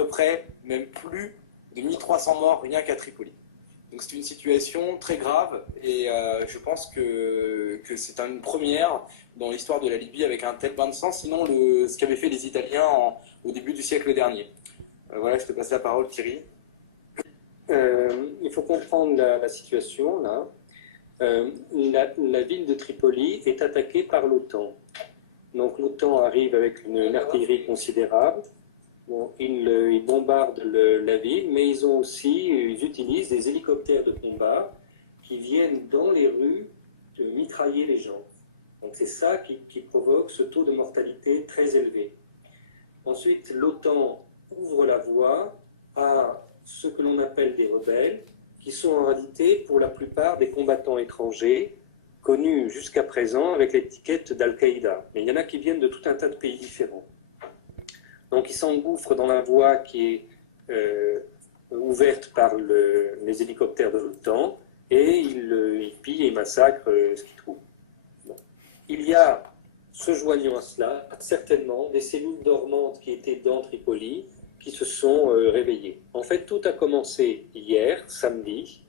peu près, même plus, de 1300 morts rien qu'à Tripoli. Donc c'est une situation très grave et je pense que c'est une première dans l'histoire de la Libye avec un tel bain de sang, sinon ce qu'avaient fait les Italiens au début du siècle dernier. Voilà, je te passe la parole Thierry. Il faut comprendre la situation là. La ville de Tripoli est attaquée par l'OTAN. Donc l'OTAN arrive avec une artillerie considérable. Bon, ils bombardent la ville, mais ils utilisent des hélicoptères de combat qui viennent dans les rues de mitrailler les gens. Donc c'est ça qui provoque ce taux de mortalité très élevé. Ensuite, l'OTAN ouvre la voie à ce que l'on appelle des rebelles, qui sont en réalité pour la plupart des combattants étrangers, connus jusqu'à présent avec l'étiquette d'Al-Qaïda. Mais il y en a qui viennent de tout un tas de pays différents. Donc ils s'engouffrent dans la voie qui est ouverte par les hélicoptères de l'OTAN et ils pillent et massacrent ce qu'ils trouvent. Bon. Il y a, se joignant à cela, certainement des cellules dormantes qui étaient dans Tripoli, qui se sont réveillées. En fait, tout a commencé hier, samedi,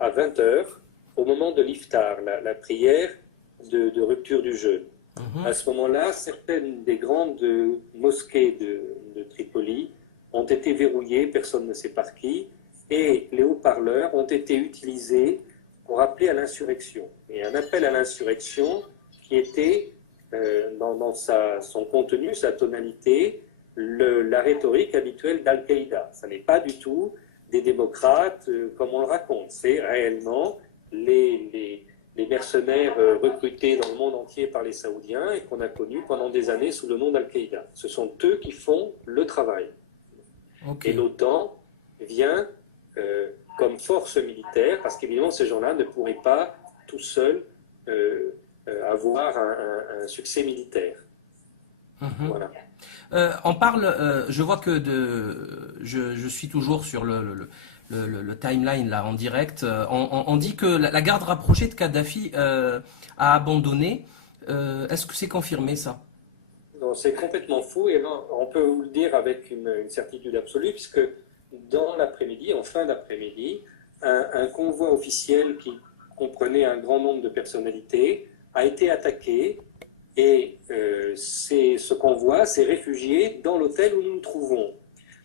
à 20 h, au moment de l'iftar, la prière de rupture du jeûne. À ce moment-là, certaines des grandes mosquées de Tripoli ont été verrouillées, personne ne sait par qui, et les haut-parleurs ont été utilisés pour appeler à l'insurrection. Et un appel à l'insurrection qui était, dans son contenu, sa tonalité, la rhétorique habituelle d'Al-Qaïda. Ce n'est pas du tout des démocrates comme on le raconte. C'est réellement les mercenaires recrutés dans le monde entier par les Saoudiens et qu'on a connus pendant des années sous le nom d'Al-Qaïda. Ce sont eux qui font le travail. Okay. Et l'OTAN vient comme force militaire, parce qu'évidemment ces gens-là ne pourraient pas tout seuls avoir un succès militaire. Voilà. On parle, je vois que je suis toujours sur le timeline là en direct. On dit que la garde rapprochée de Kadhafi a abandonné. Est-ce que c'est confirmé ça? Non, c'est complètement faux et non, on peut vous le dire avec une certitude absolue puisque dans l'après-midi, en fin d'après-midi, un convoi officiel qui comprenait un grand nombre de personnalités a été attaqué. Et ce convoi s'est réfugié dans l'hôtel où nous nous trouvons.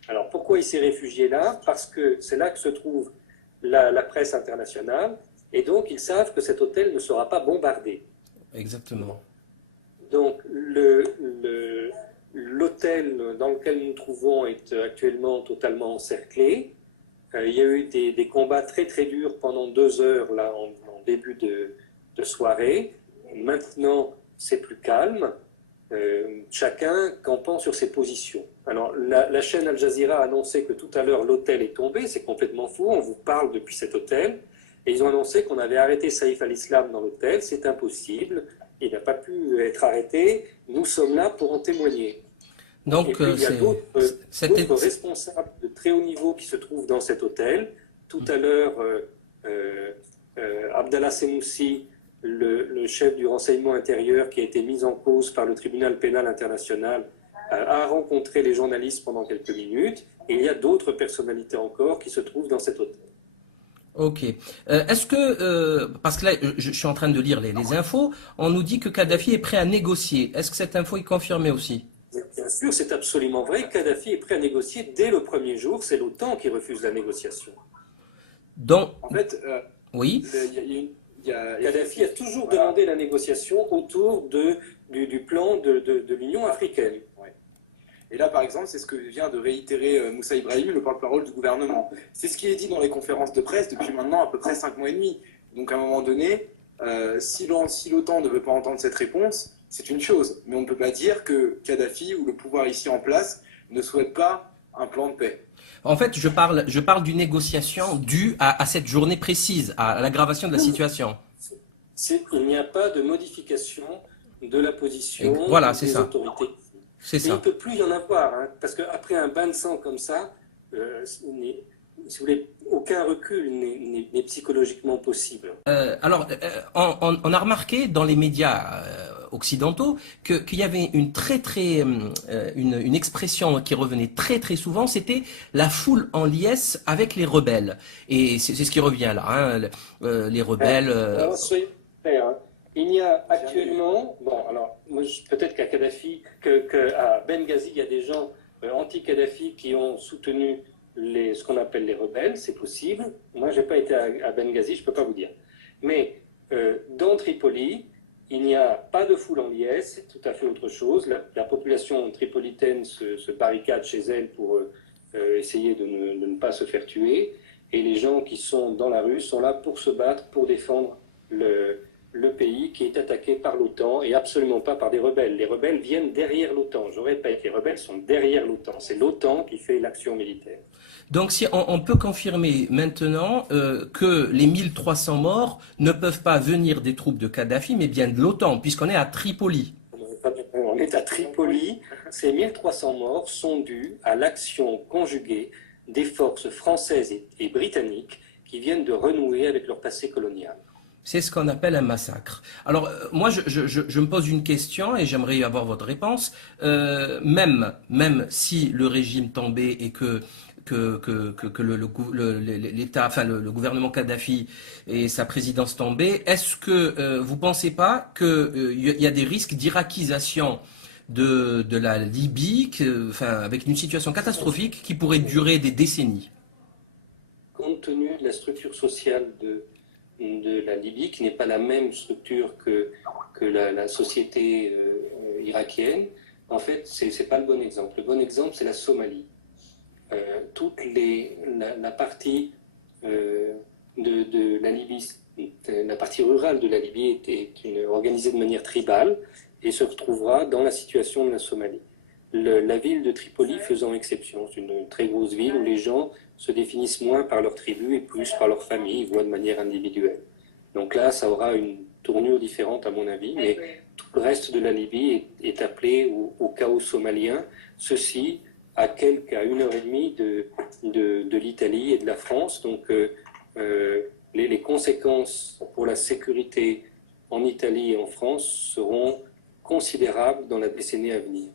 Alors pourquoi il s'est réfugié là? Parce que c'est là que se trouve la presse internationale, et donc ils savent que cet hôtel ne sera pas bombardé. Exactement. Donc l'hôtel dans lequel nous nous trouvons est actuellement totalement encerclé. Il y a eu des combats très très durs pendant 2 heures là, en début de soirée. Maintenant, c'est plus calme, chacun campant sur ses positions. Alors, la chaîne Al Jazeera a annoncé que tout à l'heure l'hôtel est tombé, c'est complètement faux, on vous parle depuis cet hôtel, et ils ont annoncé qu'on avait arrêté Saïf al-Islam dans l'hôtel, c'est impossible, il n'a pas pu être arrêté, nous sommes là pour en témoigner. Donc, et puis, il y a d'autres responsables de très haut niveau qui se trouvent dans cet hôtel. Tout à l'heure, Abdallah Senoussi, le chef du renseignement intérieur qui a été mis en cause par le tribunal pénal international, a rencontré les journalistes pendant quelques minutes, et il y a d'autres personnalités encore qui se trouvent dans cet hôtel. Ok. Est-ce que, parce que là, je suis en train de lire les infos, on nous dit que Kadhafi est prêt à négocier. Est-ce que cette info est confirmée aussi? Bien sûr, c'est absolument vrai. Kadhafi est prêt à négocier dès le premier jour. C'est l'OTAN qui refuse la négociation. Donc, en fait, oui. Kadhafi a toujours demandé la négociation autour du plan de l'Union africaine. Ouais. Et là, par exemple, c'est ce que vient de réitérer Moussa Ibrahim, le porte-parole du gouvernement. C'est ce qui est dit dans les conférences de presse depuis maintenant à peu près 5 mois et demi. Donc à un moment donné, si l'OTAN ne veut pas entendre cette réponse, c'est une chose. Mais on ne peut pas dire que Kadhafi ou le pouvoir ici en place ne souhaite pas un plan de paix. En fait, je parle d'une négociation due à cette journée précise, à l'aggravation de la situation. Il n'y a pas de modification de la position des autorités. C'est ça. Il ne peut plus y en avoir, hein, parce qu'après un bain de sang comme ça, si vous voulez, aucun recul n'est psychologiquement possible. On a remarqué dans les médias occidentaux qu'il y avait une expression qui revenait très très souvent, c'était la foule en liesse avec les rebelles. Et c'est ce qui revient là, hein, les rebelles. Alors, soyez clairs, hein. Il y a actuellement, bon, alors, peut-être qu'à Kadhafi, qu'à Benghazi, il y a des gens anti-Kadhafi qui ont soutenu ce qu'on appelle les rebelles, c'est possible. Moi, je n'ai pas été à Benghazi, je ne peux pas vous dire. Mais dans Tripoli, il n'y a pas de foule en liesse, c'est tout à fait autre chose. La population tripolitaine se barricade chez elle pour essayer de ne pas se faire tuer. Et les gens qui sont dans la rue sont là pour se battre, pour défendre le pays qui est attaqué par l'OTAN et absolument pas par des rebelles. Les rebelles viennent derrière l'OTAN. Je répète, les rebelles sont derrière l'OTAN. C'est l'OTAN qui fait l'action militaire. Donc si on peut confirmer maintenant que les 1300 morts ne peuvent pas venir des troupes de Kadhafi, mais bien de l'OTAN, puisqu'on est à Tripoli. On est à Tripoli. Ces 1300 morts sont dus à l'action conjuguée des forces françaises et britanniques qui viennent de renouer avec leur passé colonial. C'est ce qu'on appelle un massacre. Alors, moi, je me pose une question et j'aimerais avoir votre réponse. Même si le régime tombait et que l'État, enfin le gouvernement Kadhafi et sa présidence tombaient, est-ce que vous ne pensez pas qu'il y a des risques d'irakisation de la Libye, avec une situation catastrophique qui pourrait durer des décennies? Compte tenu de la structure sociale de la Libye, qui n'est pas la même structure que la société irakienne, en fait, ce n'est pas le bon exemple. Le bon exemple, c'est la Somalie. La partie de la Libye, la partie rurale de la Libye est organisée de manière tribale et se retrouvera dans la situation de la Somalie. La ville de Tripoli faisant exception, c'est une très grosse ville où les gens se définissent moins par leur tribu et plus par leur famille, voire de manière individuelle. Donc là, ça aura une tournure différente à mon avis, mais tout le reste de la Libye est appelé au chaos somalien. Ceci à 1h30 de l'Italie et de la France. Donc les conséquences pour la sécurité en Italie et en France seront considérables dans la décennie à venir.